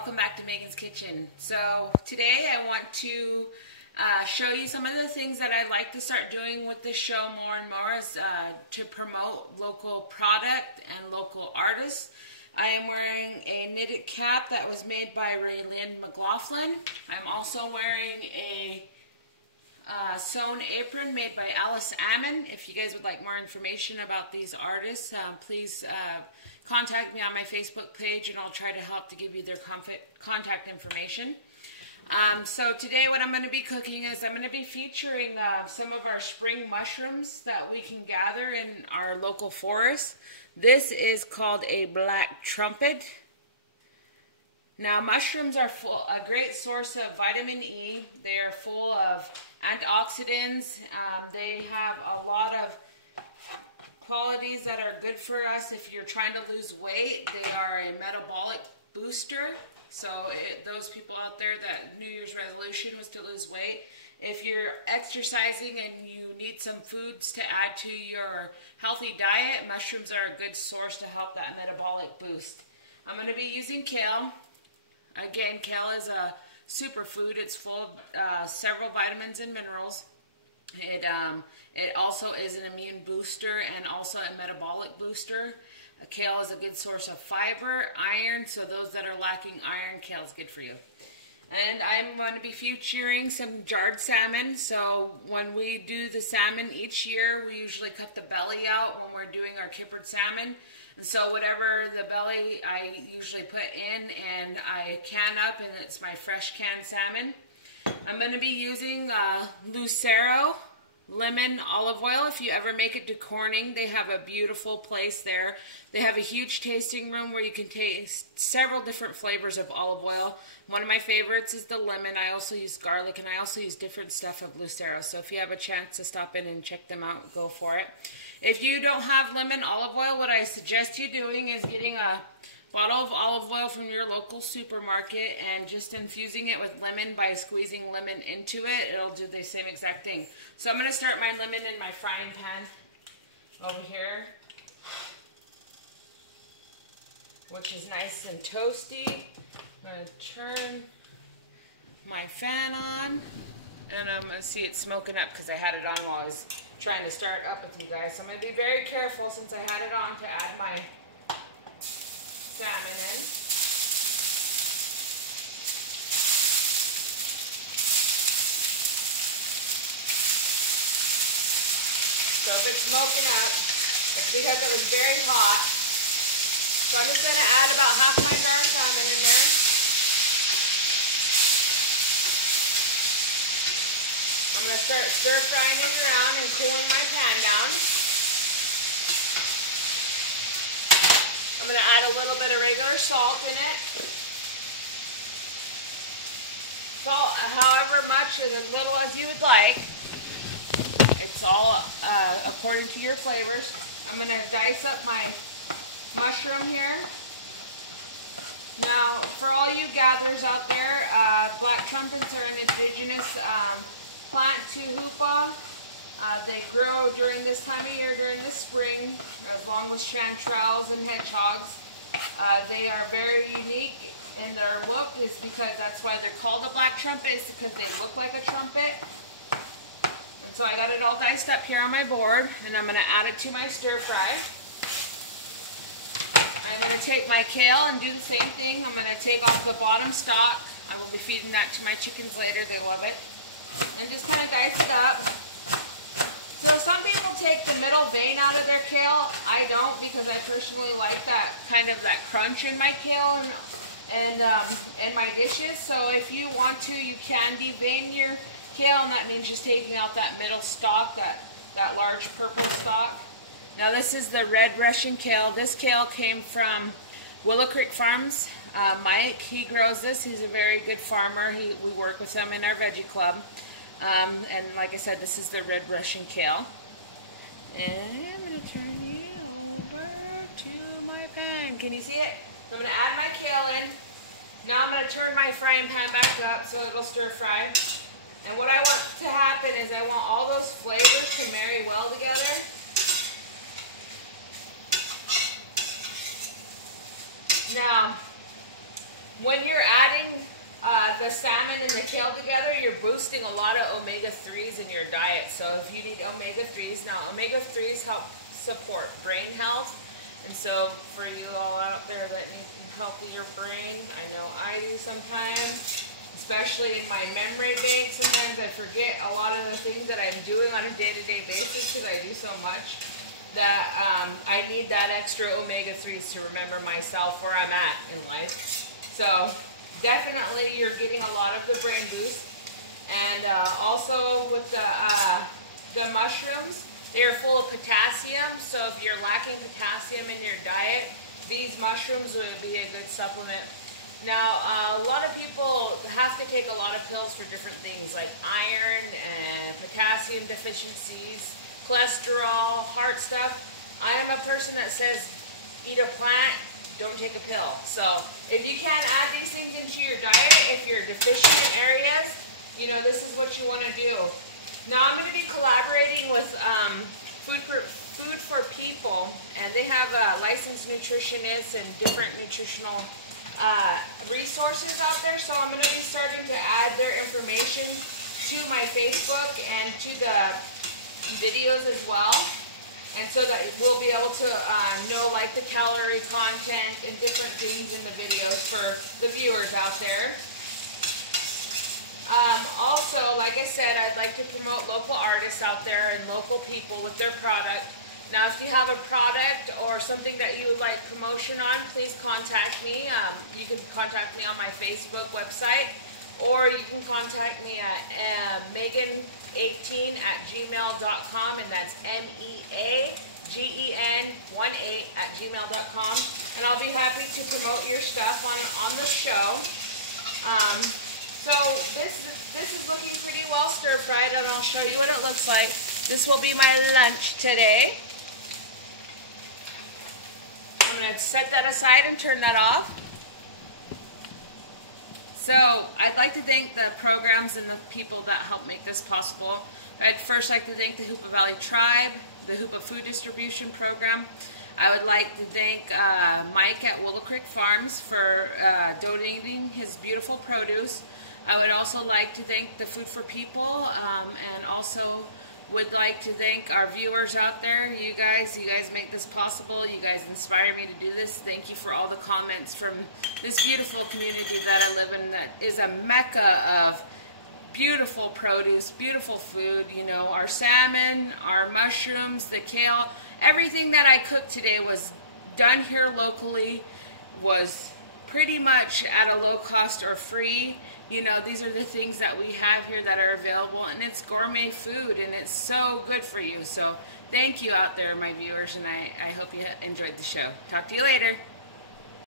welcome back to Megan's Kitchen. So today I want to show you some of the things that I'd like to start doing with this show more and more is to promote local product and local artists. I am wearing a knitted cap that was made by Raylynn McLaughlin. I'm also wearing a sewn apron made by Alice Ammon. If you guys would like more information about these artists, please contact me on my Facebook page and I'll try to help to give you their contact information. So today what I'm going to be cooking is I'm going to be featuring some of our spring mushrooms that we can gather in our local forest. This is called a black trumpet. Now mushrooms are a great source of vitamin E. They are full of antioxidants. They have a lot of qualities that are good for us if you're trying to lose weight. They are a metabolic booster. So those people out there that New Year's resolution was to lose weight, if you're exercising and you need some foods to add to your healthy diet, mushrooms are a good source to help that metabolic boost. I'm going to be using kale. Again, kale is a superfood. It's full of several vitamins and minerals. It also is an immune booster and also a metabolic booster. Kale is a good source of fiber, iron, so those that are lacking iron, kale is good for you. And I'm going to be featuring some jarred salmon. So when we do the salmon each year, we usually cut the belly out when we're doing our kippered salmon. And so whatever the belly I usually put in and I can up, and it's my fresh canned salmon. I'm going to be using Lucero lemon olive oil. If you ever make it to Corning, they have a beautiful place there. They have a huge tasting room where you can taste several different flavors of olive oil. One of my favorites is the lemon. I also use garlic, and I also use different stuff of Lucero. So if you have a chance to stop in and check them out, go for it. If you don't have lemon olive oil, what I suggest you doing is getting a bottle of olive oil from your local supermarket and just infusing it with lemon by squeezing lemon into it. It'll do the same exact thing. So I'm going to start my lemon in my frying pan over here, which is nice and toasty. I'm going to turn my fan on, and I'm going to see it smoking up because I had it on while I was trying to start up with you guys. So I'm going to be very careful since I had it on to add my salmon in. So if it's smoking up, it's because it was very hot. So I'm just going to add about half my jar salmon in there. I'm going to start stir frying it around and cooling my pan down. I'm going to add a little bit of regular salt in it. Salt however much, as little as you would like. It's all according to your flavors. I'm going to dice up my mushroom here. Now, for all you gatherers out there, black trumpets are an indigenous plant to Hoopa. They grow during this time of year, during the spring, along with chanterelles and hedgehogs. They are very unique in their look, is because that's why they're called a black trumpet, is because they look like a trumpet. And so I got it all diced up here on my board, and I'm going to add it to my stir fry. I'm going to take my kale and do the same thing. I'm going to take off the bottom stalk. I will be feeding that to my chickens later. They love it. And just kind of dice it up. So some people take the middle vein out of their kale. I don't, because I personally like that kind of that crunch in my kale and my dishes. So if you want to, you can devein your kale, and that means just taking out that middle stalk, that large purple stalk. Now this is the red Russian kale. This kale came from Willow Creek Farms. Mike, he grows this. He's a very good farmer. We work with him in our veggie club. And like I said, this is the red Russian kale. And I'm going to turn you over to my pan. Can you see it? So I'm going to add my kale in. Now I'm going to turn my frying pan back up so it'll stir fry. And what I want to happen is I want all those flavors to marry well together. Now, when you're the salmon and the kale together, you're boosting a lot of omega-3s in your diet. So if you need omega-3s, now omega-3s help support brain health. And so for you all out there that need healthier brain, I know I do sometimes, especially in my memory bank. Sometimes I forget a lot of the things that I'm doing on a day-to-day basis because I do so much that I need that extra omega-3s to remember myself where I'm at in life. So definitely you're getting a lot of the brain boost. And also with the mushrooms, they're full of potassium. So if you're lacking potassium in your diet, these mushrooms would be a good supplement. Now, a lot of people have to take a lot of pills for different things like iron and potassium deficiencies, cholesterol, heart stuff. I am a person that says eat a plant, don't take a pill. So if you can't add these things into your diet, if you're deficient in areas, you know, this is what you want to do. Now I'm going to be collaborating with Food for People, and they have licensed nutritionists and different nutritional resources out there. So I'm going to be starting to add their information to my Facebook and to the videos as well, and so that we'll be able to know like the calorie content and different things in the videos for the viewers out there. Also, like I said, I'd like to promote local artists out there and local people with their product. Now, if you have a product or something that you would like promotion on, please contact me. You can contact me on my Facebook website, or you can contact me at megan18@gmail.com, and that's MEAGEN18@gmail.com, and I'll be happy to promote your stuff on the show. So this is looking pretty well stir-fried, and I'll show you what it looks like. This will be my lunch today. I'm going to set that aside and turn that off. So I'd like to thank the programs and the people that help make this possible. I'd first like to thank the Hoopa Valley Tribe, the Hoopa Food Distribution Program. I would like to thank Mike at Willow Creek Farms for donating his beautiful produce. I would also like to thank the Food for People, and also would like to thank our viewers out there. You guys make this possible. You guys inspire me to do this. Thank you for all the comments from this beautiful community that I live in, that is a mecca of beautiful produce, beautiful food. You know, our salmon, our mushrooms, the kale, everything that I cooked today was done here locally, was pretty much at a low cost or free. You know, these are the things that we have here that are available, and it's gourmet food, and it's so good for you. So thank you out there, my viewers, and I hope you enjoyed the show. Talk to you later.